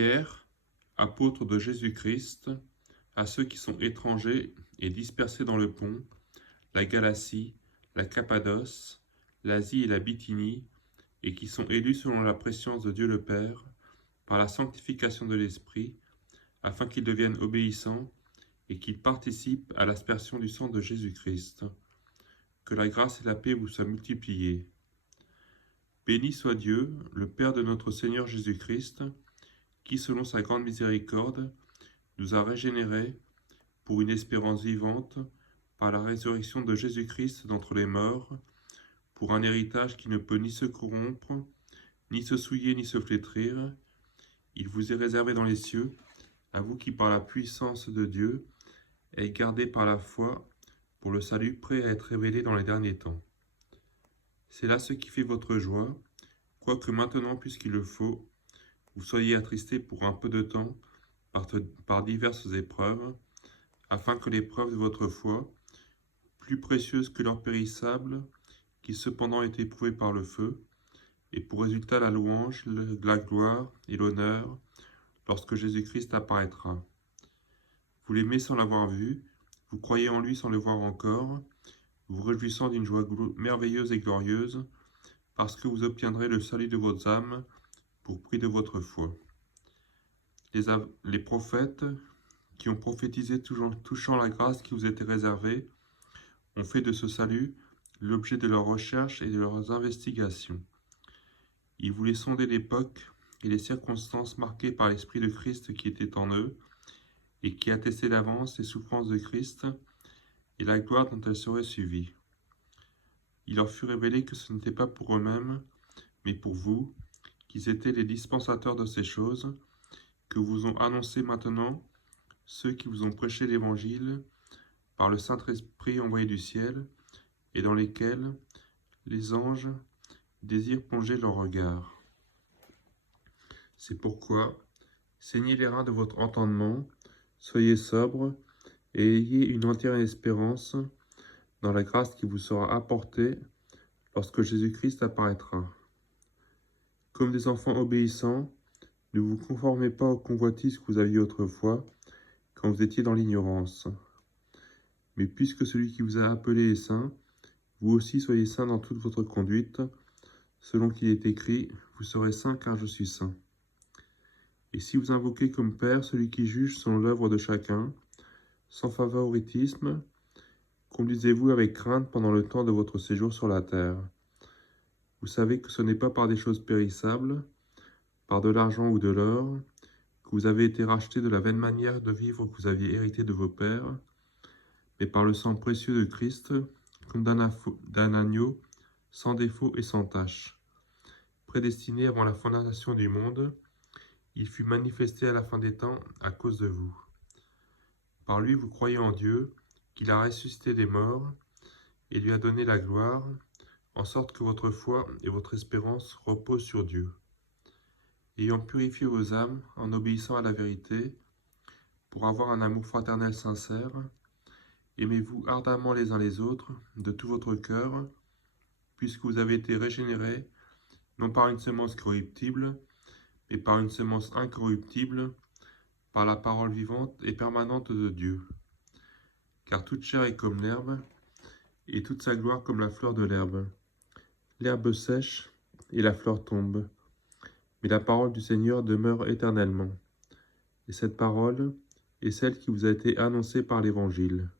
Pierre, apôtre de Jésus-Christ, à ceux qui sont étrangers et dispersés dans le Pont, la Galatie, la Cappadoce, l'Asie et la Bithynie, et qui sont élus selon la prescience de Dieu le Père, par la sanctification de l'Esprit, afin qu'ils deviennent obéissants et qu'ils participent à l'aspersion du sang de Jésus-Christ. Que la grâce et la paix vous soient multipliées. Béni soit Dieu, le Père de notre Seigneur Jésus-Christ, qui, selon sa grande miséricorde, nous a régénérés pour une espérance vivante par la résurrection de Jésus-Christ d'entre les morts, pour un héritage qui ne peut ni se corrompre, ni se souiller, ni se flétrir. Il vous est réservé dans les cieux, à vous qui, par la puissance de Dieu, êtes gardés par la foi pour le salut prêt à être révélé dans les derniers temps. C'est là ce qui fait votre joie, quoique maintenant, puisqu'il le faut, vous soyez attristés pour un peu de temps par diverses épreuves, afin que l'épreuve de votre foi, plus précieuse que l'or périssable, qui cependant est éprouvé par le feu, ait pour résultat la louange, la gloire et l'honneur, lorsque Jésus-Christ apparaîtra. Vous l'aimez sans l'avoir vu, vous croyez en lui sans le voir encore, vous réjouissant d'une joie merveilleuse et glorieuse, parce que vous obtiendrez le salut de vos âmes pour prix de votre foi. Les prophètes, qui ont prophétisé touchant la grâce qui vous était réservée, ont fait de ce salut l'objet de leurs recherches et de leurs investigations. Ils voulaient sonder l'époque et les circonstances marquées par l'Esprit de Christ qui était en eux, et qui attestait d'avance les souffrances de Christ et la gloire dont elles seraient suivies. Il leur fut révélé que ce n'était pas pour eux-mêmes, mais pour vous, qu'ils étaient les dispensateurs de ces choses, que vous ont annoncé maintenant ceux qui vous ont prêché l'Évangile par le Saint-Esprit envoyé du ciel, et dans lesquels les anges désirent plonger leur regard. C'est pourquoi, saignez les reins de votre entendement, soyez sobres, et ayez une entière espérance dans la grâce qui vous sera apportée lorsque Jésus-Christ apparaîtra. Comme des enfants obéissants, ne vous conformez pas aux convoitises que vous aviez autrefois, quand vous étiez dans l'ignorance. Mais puisque celui qui vous a appelé est saint, vous aussi soyez saints dans toute votre conduite, selon qu'il est écrit, vous serez saints car je suis saint. Et si vous invoquez comme Père celui qui juge selon l'œuvre de chacun, sans favoritisme, conduisez-vous avec crainte pendant le temps de votre séjour sur la terre. Vous savez que ce n'est pas par des choses périssables, par de l'argent ou de l'or, que vous avez été rachetés de la vaine manière de vivre que vous aviez hérité de vos pères, mais par le sang précieux de Christ, comme d'un agneau, sans défaut et sans tache. Prédestiné avant la fondation du monde, il fut manifesté à la fin des temps à cause de vous. Par lui, vous croyez en Dieu, qu'il a ressuscité des morts, et lui a donné la gloire, en sorte que votre foi et votre espérance reposent sur Dieu. Ayant purifié vos âmes en obéissant à la vérité, pour avoir un amour fraternel sincère, aimez-vous ardemment les uns les autres, de tout votre cœur, puisque vous avez été régénérés, non par une semence corruptible, mais par une semence incorruptible, par la parole vivante et permanente de Dieu. Car toute chair est comme l'herbe, et toute sa gloire comme la fleur de l'herbe. L'herbe sèche, et la fleur tombe, mais la parole du Seigneur demeure éternellement. Et cette parole est celle qui vous a été annoncée par l'Évangile.